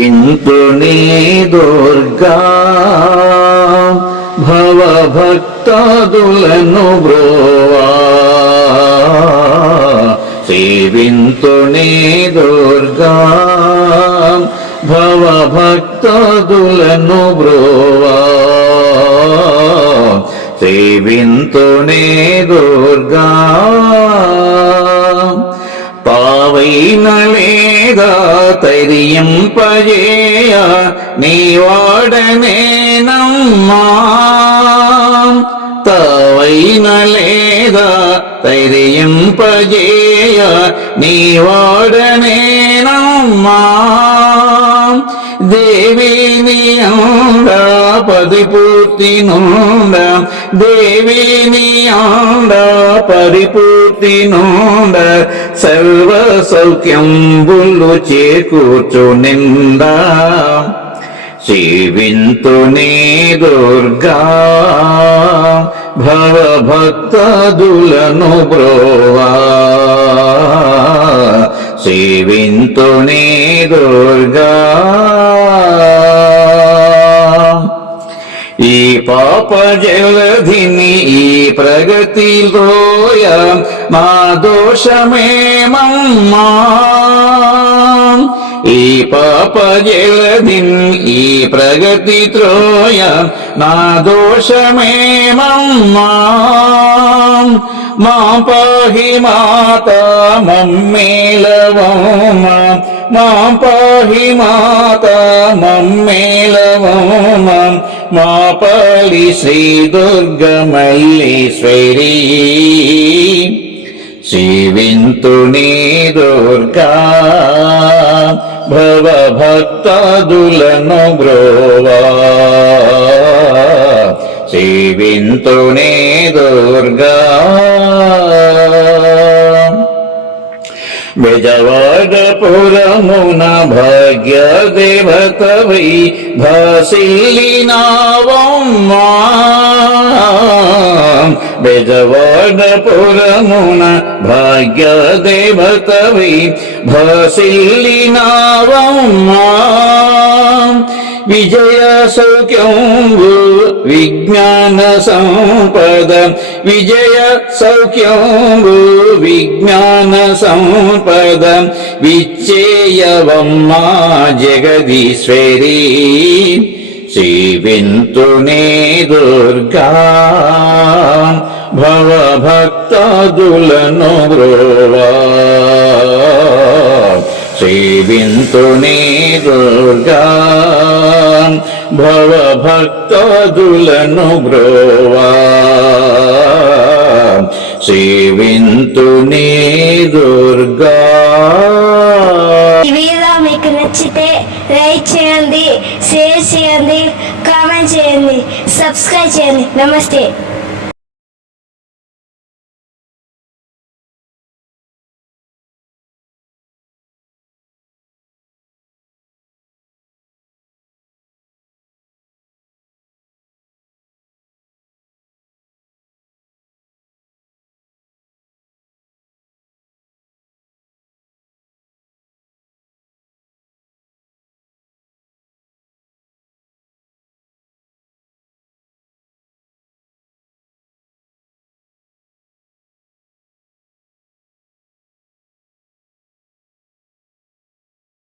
ఇంతుని దుర్గా భవభక్తాదులను బ్రోవా. సేవింతుని దుర్గా భవభక్తాదులను బ్రోవా. సేవింతుని దుర్గా நீதா தைரியம் பழையா நீ வாடனே நம்மா. தாவை நலேதா தைரியம் பழையா நீ வாடனே நம்மா. ദേവി നീയോടാ പതിപൂർത്തി നോടാം ദേവി നീയോ పరిపూర్తి నుండ సర్వ సౌఖ్యంబులు చేకూర్చు నిండా జీవింతుని దుర్గా భవభక్తదులను బ్రోవా సేవింతుని దుర్గా പാപജലധിനി പ്രഗതിയിൽ റോയ മാദോഷമേ മമ്മ. ഈ പാപജലധിൻ ഈ പ്രഗതി ത്രോയ മാദോഷമേ മമ്മ. മാ പാഹി മാതാ മമ്മേലവോമ മാ പാഹി മാതാ മമ്മേലവോമ మాపాలి శ్రీ దుర్గమల్లీశ్వరీ. శ్రీవింతుని దుర్గా భవభక్తాదులను బ్రోవా. శ్రీవింతుని దుర్గా విజవాడపురమున భాగ్య దేవతవై భాసిల్లినావమ్మా విజవాడపురమున భాగ్య దేవతవై భాసిల్లినావమ్మా విజయ సౌఖ్యంబు విజ్ఞాన సంపద విజయ సౌఖ్యంబు విజ్ఞాన సంపద విచ్చేయవమ్మా జగదీశ్వరీ శ్రీవింతునే దుర్గా భవభక్తాదులను బ్రోవా సేవింతుని దుర్గా భవభక్తాదులను బ్రోవా. సేవింతుని దుర్గా. ఈ వీడియో మీకు నచ్చితే లైక్ చేయండి షేర్ చేయండి కామెంట్ చేయండి సబ్స్క్రైబ్ చేయండి. నమస్తే.